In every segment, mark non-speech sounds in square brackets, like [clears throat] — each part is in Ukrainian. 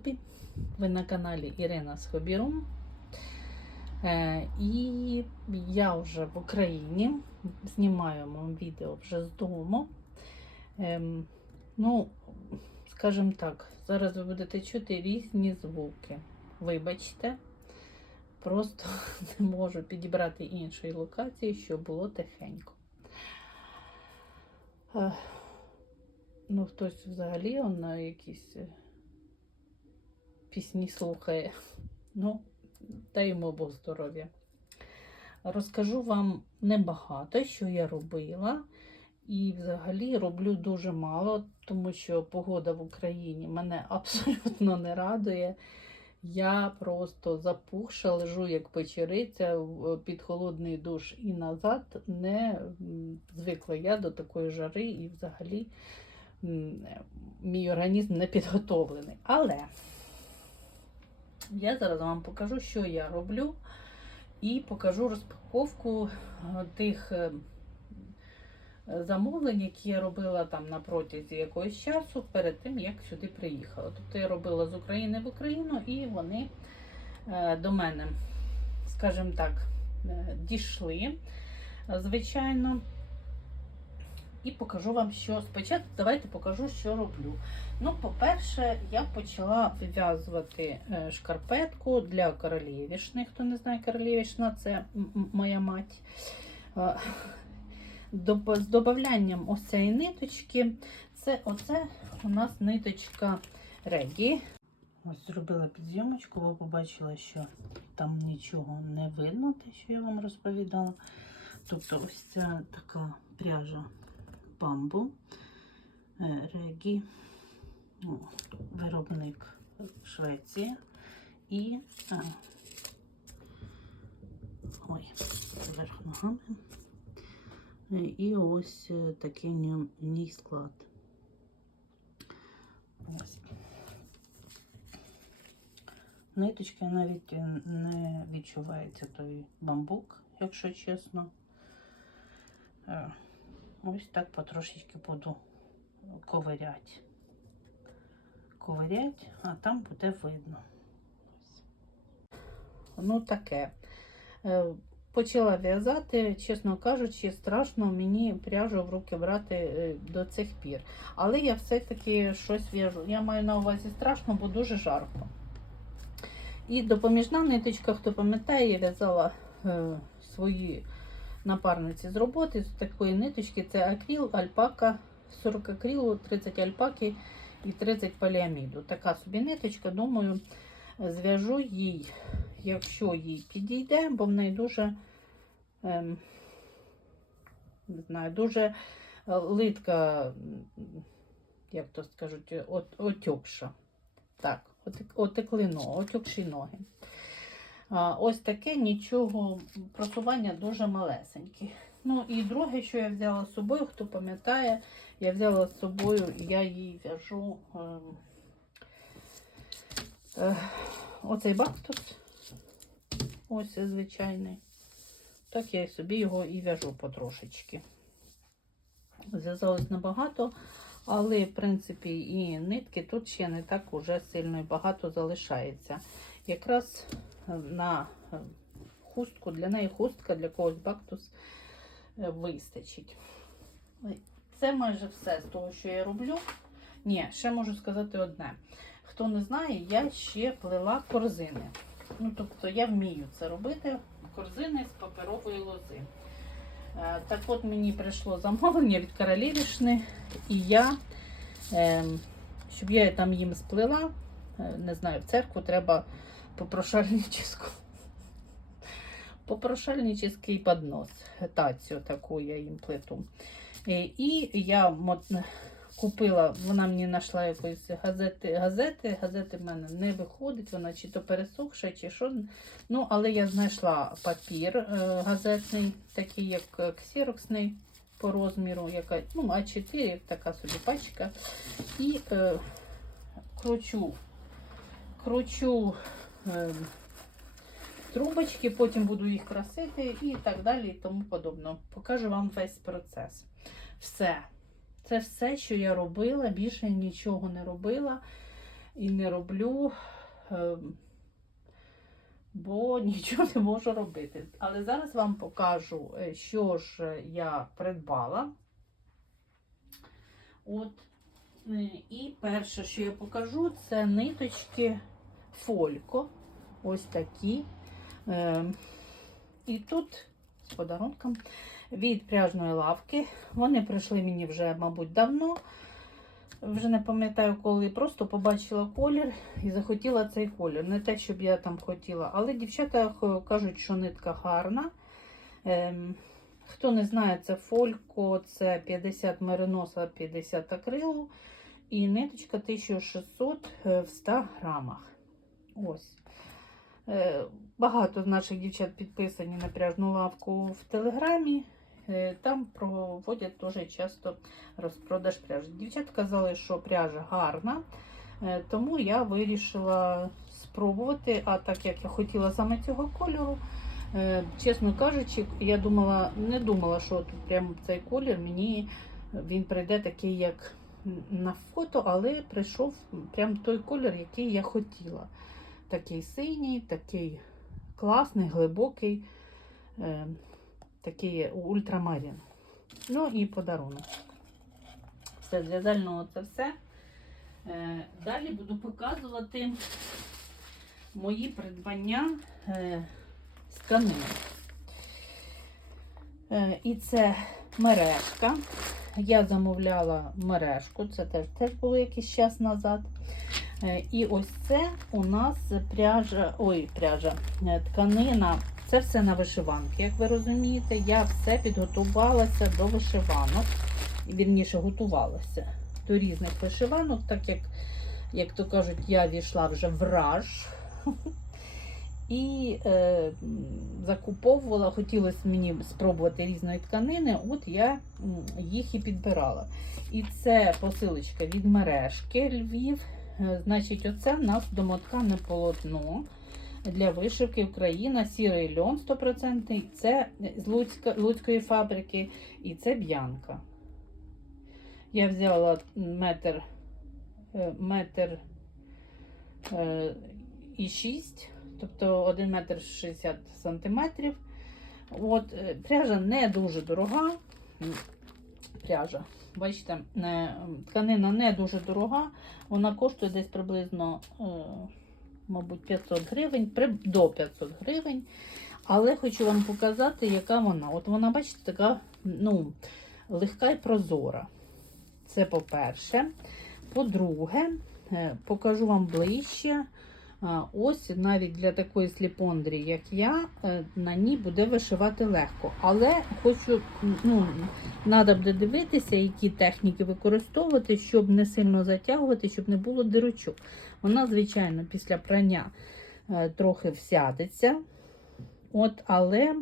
Любі! Ви на каналі Ірина з Хобірум. Е, і я вже в Україні знімаю відео вже з дому. Ем, ну, скажімо так, зараз ви будете чути різні звуки. Вибачте, просто [laughs] не можу підібрати іншої локації, щоб було тихенько. Е, Ну, хтось взагалі на якісь е, пісні слухає. Ну, дай йому Бог здоров'я. Розкажу вам небагато, що я робила. І взагалі роблю дуже мало, тому що погода в Україні мене [laughs] абсолютно не радує. Я просто запухша, лежу як печериця під холодний душ і назад. Не звикла я до такої жари і взагалі мій організм не підготовлений. Але я зараз вам покажу, що я роблю, і покажу розпаковку е, тих е, замовлень, які я робила там на протязі якогось часу перед тим, як сюди приїхала. Тобто я робила з України в Україну, і вони е, до мене, скажімо так, дійшли, звичайно. І покажу вам, що спочатку давайте покажу, що роблю. Ну, по-перше, я почала вив'язувати е, шкарпетку для королівішни. Хто не знає, королівішна це моя мать. Е, З додаванням ось цієї ниточки. Це оце у нас ниточка Регі. Ось зробила підзйомочку, бо побачила, що там нічого не видно, те, що я вам розповідала. Тобто ось ця така пряжа бамбу е, Регі, ну, виробник Швеція і е, ой, верх ногами. І ось е, такий ній склад. Ось. Ниточки навіть е, не відчувається той бамбук, якщо чесно. Ось так потрошечки буду ковиряти. Ковирять, а там буде видно. Ну, таке. Е, Почала в'язати, чесно кажучи, страшно мені пряжу в руки брати е, до цих пір. Але я все-таки щось в'яжу. Я маю на увазі страшно, бо дуже жарко. І допоміжна ниточка, хто пам'ятає, я в'язала е, свої напарниці з роботи з такої ниточки. Це акріл, альпака, 40 акрилу, 30 альпаки і 30 поліаміду. Така собі ниточка, думаю, зв'яжу їй, якщо їй підійде, бо в неї дуже, ем, не знаю, дуже е, литка, як то скажуть, от, отьокша. Так, отек- отекли ноги, отекші ноги. Ось таке нічого, просування дуже малесеньке. Ну і друге, що я взяла з собою, хто пам'ятає, я взяла з собою, я їй в'яжу ем, е, оцей бактус. Ось звичайний. Так я і собі його і в'яжу потрошечки. Зв'язалось небагато, але, в принципі, і нитки тут ще не так уже сильно і багато залишається. Якраз е, на е, хустку, для неї хустка, для когось бактус е, вистачить. Це майже все з того, що я роблю. Ні, ще можу сказати одне. Хто не знає, я ще плела корзини. Ну, тобто я вмію це робити. Корзини з паперової лози. Е, Так от мені прийшло замовлення від королівішни, і я, ем, щоб я там їм сплела, не знаю, в церкву треба попрошальническу. [laughs] Попрошальнический поднос. Тацію таку я їм плету. Е, І я купила, вона мені знайшла якоїсь газети. Газети Газети в мене не виходить, вона чи то пересохша, чи що. Ну, але я знайшла папір е, газетний, такий як ксероксний по розміру, яка, ну, А4, така собі пачка. І е, кручу, кручу трубочки, потім буду їх красити і так далі, і тому подобно. Покажу вам весь процес. Все. Це все, що я робила, більше нічого не робила. і не роблю, е, бо [laughs] нічого не можу робити. Але зараз вам покажу, е, що ж я придбала. От. е, І перше, що я покажу, це ниточки Фолько. Ось такі. Е, І тут з подарунком від пряжної лавки. Вони прийшли мені вже, мабуть, давно. Вже не пам'ятаю коли. Просто побачила колір і захотіла цей колір. Не те, щоб я там хотіла. Але дівчата кажуть, що нитка гарна. Ем, хто не знає, це фолько, це 50 мериноса, 50 акрилу. І ниточка 1600 в 100 грамах. Ось. Е, Багато наших дівчат підписані на пряжну лавку в Телеграмі. Е, Там проводять дуже часто розпродаж пряжі. Дівчат казали, що пряжа гарна, е, тому я вирішила спробувати. А так як я хотіла саме цього кольору, чесно кажучи, я думала, не думала, що тут прямо цей колір мені він прийде такий, як на фото, але прийшов прям той колір, який я хотіла. Такий синій, такий класний, глибокий, е, такий ультрамарин. Ну і подарунок. Все, з в'язального це все. Е, далі буду показувати мої придбання е, з тканини. Е, і це мережка. Я замовляла мережку, це теж, теж було якийсь час назад. Е, І ось це у нас пряжа, ой, пряжа, е, тканина. Це все на вишиванки, як ви розумієте. Я все підготувалася до вишиванок. Вірніше, готувалася до різних вишиванок, так як, як то кажуть, я війшла вже в раж. [laughs] І е, закуповувала, хотілося мені спробувати різної тканини, от я їх і підбирала. І це посилочка від мережки Львів. Е, Значить, оце в нас домоткане полотно для вишивки Україна, сірий льон 100%. Це з Луцька, Луцької фабрики, і це б'янка. Я взяла метр, е, метр е, і 6, тобто 1 метр 60 сантиметрів. От, пряжа не дуже дорога. Пряжа. Бачите, е, тканина не дуже дорога. Вона коштує десь приблизно, е, мабуть, 500 гривень, до 500 гривень. Але хочу вам показати, яка вона. От вона, бачите, така ну, легка і прозора. Це по-перше. По-друге, е, покажу вам ближче. Ось навіть для такої сліпондрі, як я, е, на ній буде вишивати легко. Але хочу, ну, треба буде дивитися, які техніки використовувати, щоб не сильно затягувати, щоб не було дирочок. Вона, звичайно, після прання е, трохи всядеться. От, але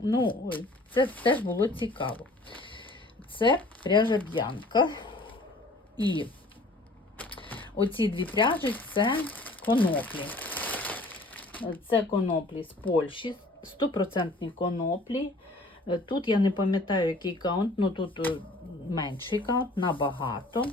ну, це теж було цікаво. Це пряжа б'янка. І оці дві пряжі це коноплі. Це коноплі з Польщі, 100% коноплі. Тут я не пам'ятаю, який каунт, ну тут е, менший каунт, набагато.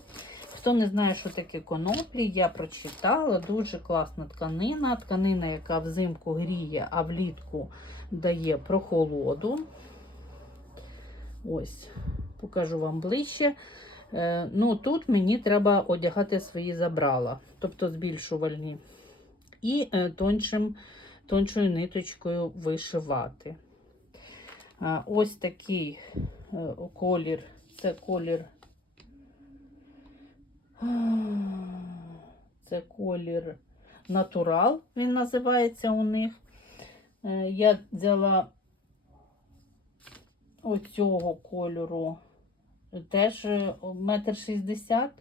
Хто не знає, що таке коноплі, я прочитала. Дуже класна тканина. Тканина, яка взимку гріє, а влітку дає прохолоду. Ось, покажу вам ближче. Е, Ну, тут мені треба одягати свої забрала, тобто збільшувальні. І е, тоншим, тоншою ниточкою вишивати. Ось такий е, колір. Це колір. Це колір натурал, він називається у них. Я взяла оцього кольору теж е, метр шістдесят,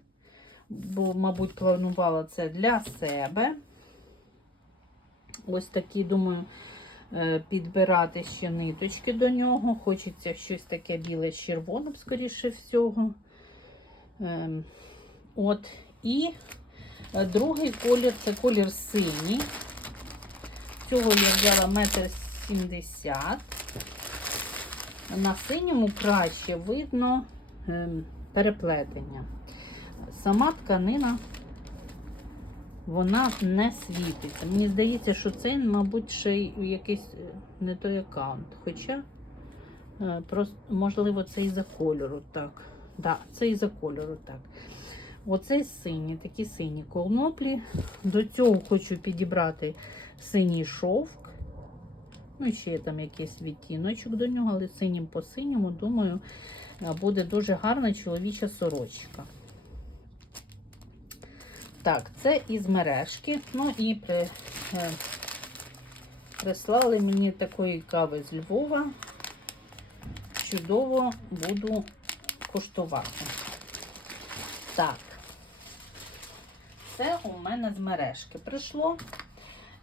бо, мабуть, планувала це для себе. Ось такі, думаю, е, підбирати ще ниточки до нього. Хочеться щось таке біле з червоним, скоріше всього. Ем, От. І е, другий колір це колір синій. Цього я взяла метр сімдесят. На синьому краще видно переплетення. Сама тканина вона не світиться. Мені здається, що це, мабуть, ще й якийсь е, не той аккаунт. Хоча, е, просто, можливо, це і за кольору, так. Да, це і за кольору, так. Оце сині, такі сині коноплі. До цього хочу підібрати синій шовк. Ну, ще є там якийсь відтіночок до нього, але синім по синьому, думаю, буде дуже гарна чоловіча сорочка. Так, це із мережки. Ну і при, е, прислали мені такої кави з Львова. Чудово буду куштувати. Так, це у мене з мережки прийшло.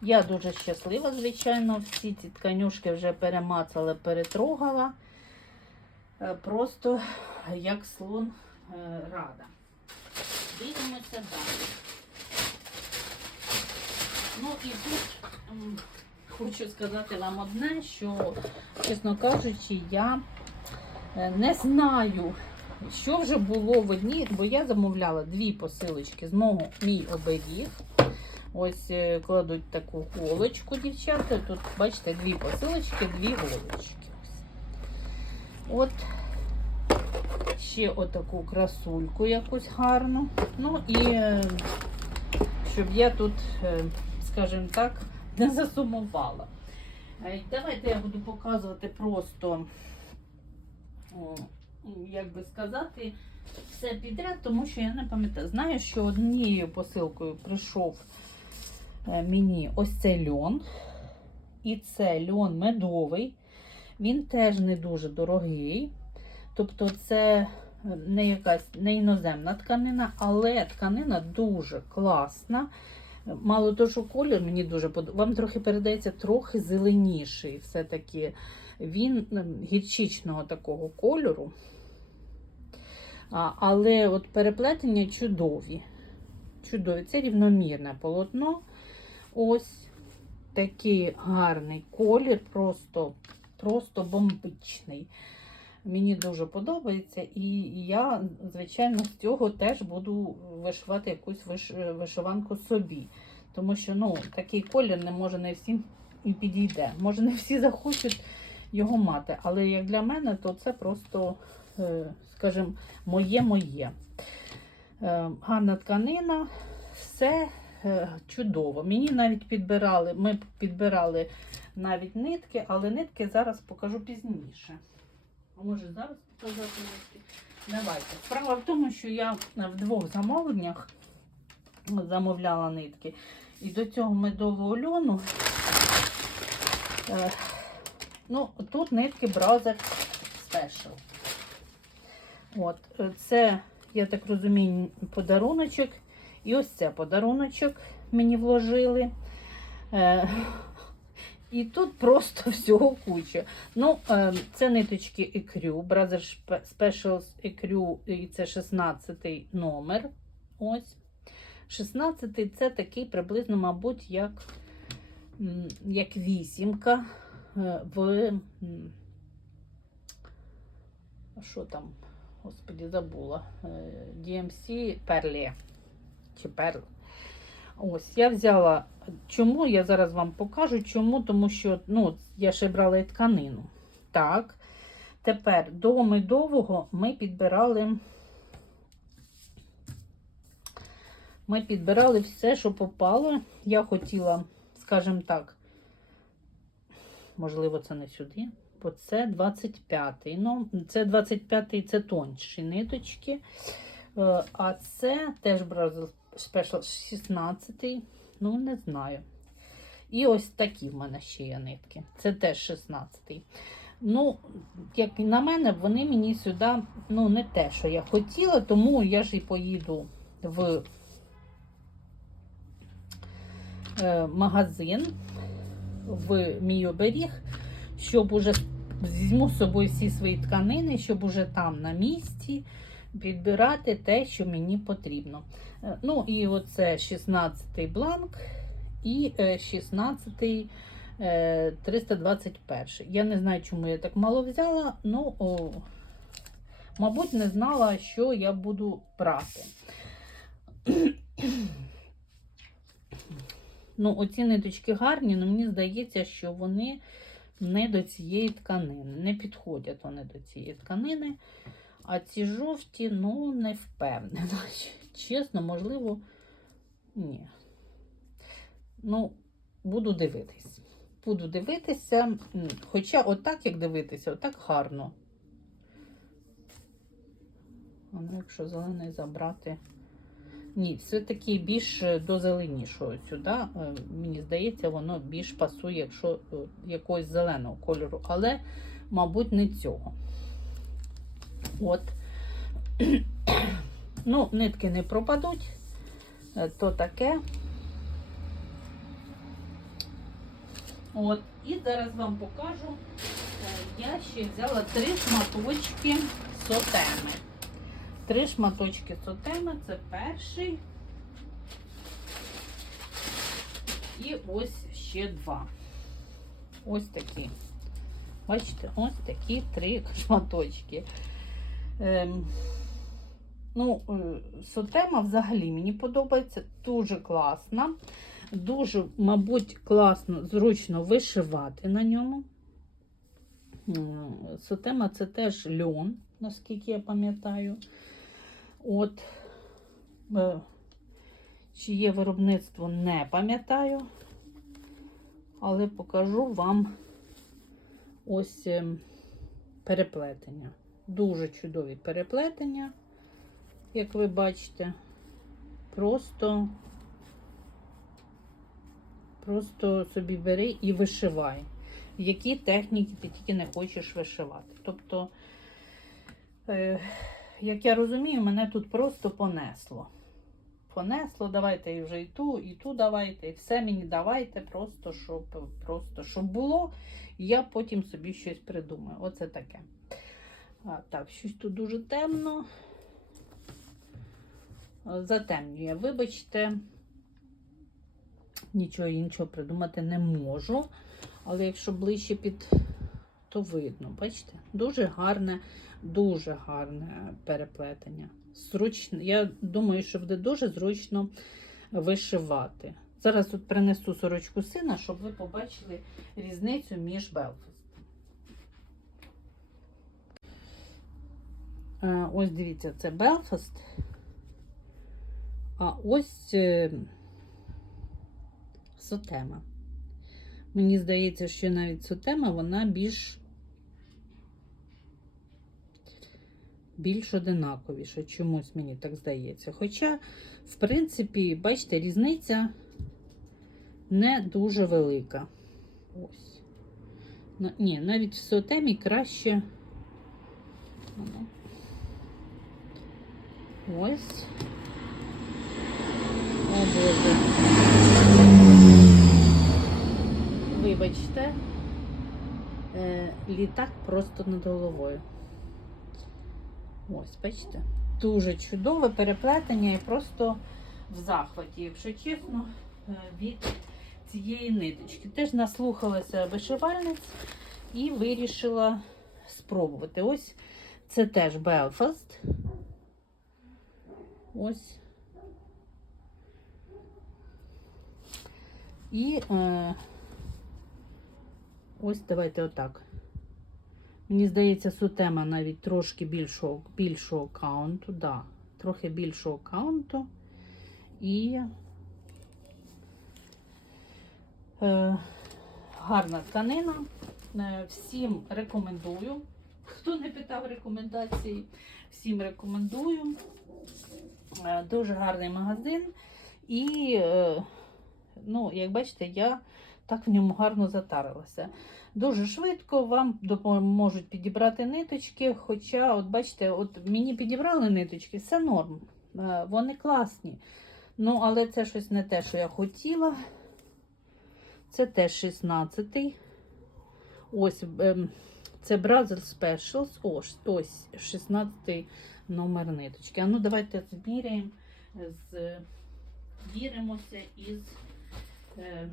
Я дуже щаслива, звичайно, всі ці тканюшки вже перемацала, перетрогала. Е, Просто [sighs] як слон е, рада. Дивимося далі. Ну і тут хочу сказати вам одне, що, чесно кажучи, я е, не знаю, що вже було в одній, бо я замовляла дві посилочки з мого мій оберіг. Ось кладуть таку голочку, дівчата. Тут, бачите, дві посилочки, дві голочки. От ще отаку красульку якусь гарну. Ну і е, щоб я тут, е, скажімо так, [laughs] не засумувала. Е, Давайте я буду показувати просто, як би сказати, все підряд, тому що я не пам'ятаю. Знаю, що однією посилкою прийшов мені ось цей льон. І це льон медовий. Він теж не дуже дорогий. Тобто, це не якась не іноземна тканина, але тканина дуже класна. Мало того, що колір мені дуже подобається. Вам трохи передається трохи зеленіший. Все-таки він гірчичного такого кольору. Але от переплетення чудові. Чудові. Це рівномірне полотно. Ось такий гарний колір, просто, просто бомбичний. Мені дуже подобається, і я, звичайно, з цього теж буду вишивати якусь виш... вишиванку собі. Тому що ну, такий колір не може не всім і підійде. Може, не всі захочуть його мати. Але як для мене, то це просто, е, скажімо, моє-моє. Е, Гарна тканина, все е, чудово. Мені навіть підбирали, ми підбирали навіть нитки, але нитки зараз покажу пізніше. А може зараз показати нитки? Давайте. Справа в тому, що я в двох замовленнях замовляла нитки. І до цього медового льону. Е, ну, тут нитки Brother Special. От, е, це, я так розумію, подаруночок. І ось це подаруночок мені вложили. І тут просто [laughs] всього куча. Ну, е, це ниточки Ecru, Brother Specials Ecru, і це 16-й номер. Ось. 16 це такий приблизно, мабуть, як, як вісімка е, в. Що там? Господі, забула. Е, DMC Perle. Чи Perle. Ось, я взяла. Чому я зараз вам покажу? Чому? Тому що ну, я ще брала і тканину. Так. Тепер до медового ми підбирали. Ми підбирали все, що попало. Я хотіла, скажімо так, можливо, це не сюди, бо це 25-й. Ну, це 25-й це тонші ниточки. Е, А це теж Brazil Special 16-й. Ну, не знаю. І ось такі в мене ще є нитки. Це теж 16-й. Ну, як на мене, вони мені сюди ну, не те, що я хотіла, тому я ж і поїду в е, магазин в мій оберіг, щоб уже візьму з собою всі свої тканини, щоб уже там на місці підбирати те, що мені потрібно. Е, Ну, і оце 16 бланк і е, 16 е, 321. Я не знаю, чому я так мало взяла, ну, мабуть, не знала, що я буду брати. [clears throat] Ну, оці ниточки гарні, але мені здається, що вони не до цієї тканини. Не підходять вони до цієї тканини. А ці жовті, ну, не впевнена. [laughs] Чесно, можливо, ні. Ну, буду дивитись. Буду дивитися. Хоча отак, як дивитися, отак гарно. А ну, якщо зелений забрати. Ні, все-таки більш е, до зеленішого сюди. е, Мені здається, воно більш пасує, якщо е, якогось зеленого кольору. Але, мабуть, не цього. От. [clears throat] Ну, нитки не пропадуть. е, То таке. От. І зараз вам покажу. е, Я ще взяла три шматочки сотеми. Три шматочки сотеми це перший. І ось ще два. Ось такі. Бачите, ось такі три шматочки. Ем, ну, е, сотема взагалі мені подобається. Дуже класна. Дуже, мабуть, класно, зручно вишивати на ньому. Сотема це теж льон, наскільки я пам'ятаю. От, е, чи виробництво, не пам'ятаю. Але покажу вам ось е, переплетення. Дуже чудові переплетення, як ви бачите. Просто, просто собі бери і вишивай. В якій техніці ти тільки не хочеш вишивати. Тобто, е, як я розумію, мене тут просто понесло. Понесло, давайте і вже і ту, і ту давайте, і все мені давайте, просто щоб, просто щоб було. І я потім собі щось придумаю. Оце таке. А, так, щось тут дуже темно. Затемнює, вибачте, нічого іншого придумати не можу. Але якщо ближче під, то видно, бачите? Дуже гарне, дуже гарне переплетення. Зручно. Я думаю, що буде дуже зручно вишивати. Зараз тут принесу сорочку сина, щоб ви побачили різницю між Белфастом. Е, Ось дивіться, це Белфаст. А ось е, Сотема. Мені здається, що навіть Сотема, вона більш більш одинаковіша. Чомусь мені так здається. Хоча, в принципі, бачите, різниця не дуже велика. Ось. Ні, навіть в Сотемі краще. Ось. О, Боже. Вибачте, е, літак просто над головою. Ось, бачите? Дуже чудове переплетення і просто в захваті, якщо чесно, е, від цієї ниточки. Теж наслухалася вишивальниць і вирішила спробувати. Ось це теж Белфаст. Ось. І е, ось давайте отак. Мені здається, сутема навіть трошки більшого, більшого каунту, да, трохи більшого каунту. І е, гарна тканина. Е, всім рекомендую. Хто не питав рекомендації, всім рекомендую. Е, дуже гарний магазин. І, е, ну, як бачите, я так в ньому гарно затарилася. Дуже швидко вам допоможуть підібрати ниточки. Хоча, от бачите, от мені підібрали ниточки, все норм. Е, Вони класні. Ну, але це щось не те, що я хотіла. Це теж 16-й. Ось ем, це Brazil Specials. Ось, ось 16 номер ниточки. А ну давайте зміряємо, з, віримося із, е,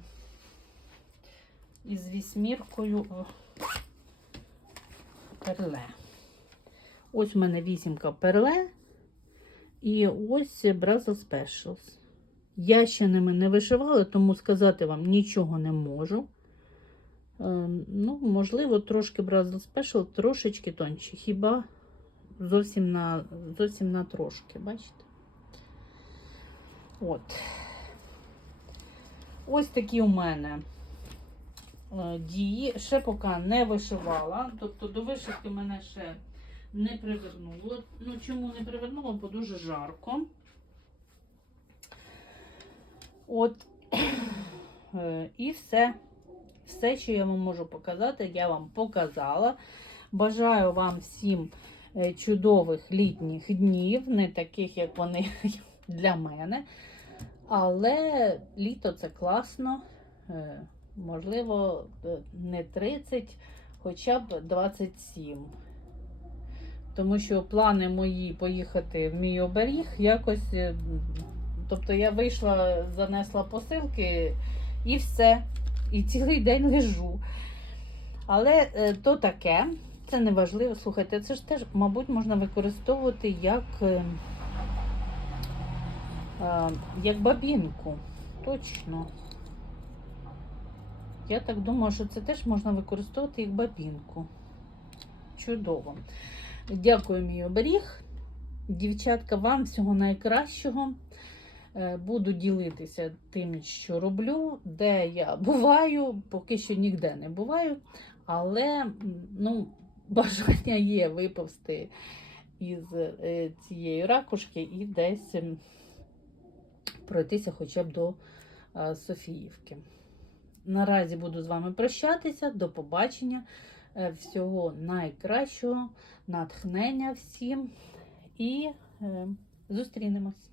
із вісьміркою перле. Ось у мене вісімка перле. І ось Brazil Specials. Я ще ними не вишивала, тому сказати вам нічого не можу. Е, ну, можливо, трошки Brazil Special, трошечки тонші. Хіба зовсім на, зовсім на трошки, бачите? От. Ось такі у мене е, дії. Ще поки не вишивала. Тобто до вишивки мене ще не привернуло. Ну, чому не привернуло? Бо дуже жарко. От. [clears throat] Е, І все. Все, що я вам можу показати, я вам показала. Бажаю вам всім е, чудових літніх днів, не таких, як вони [laughs] для мене. Але літо це класно. Е, Можливо, е, не 30, хоча б 27. Тому що плани мої поїхати в мій оберіг якось. Тобто я вийшла, занесла посилки і все. І цілий день лежу. Але е, то таке, це не важливо. Слухайте, це ж теж, мабуть, можна використовувати як, е, е, як бабінку. Точно. Я так думаю, що це теж можна використовувати як бабінку. Чудово. Дякую, мій оберіг. Дівчатка, вам всього найкращого. Е, Буду ділитися тим, що роблю, де я буваю, поки що ніде не буваю. Але ну, [laughs] бажання є виповзти із е, цієї ракушки і десь ем, пройтися хоча б до е, Софіївки. Наразі буду з вами прощатися. До побачення. Всього найкращого, натхнення всім і е, зустрінемось.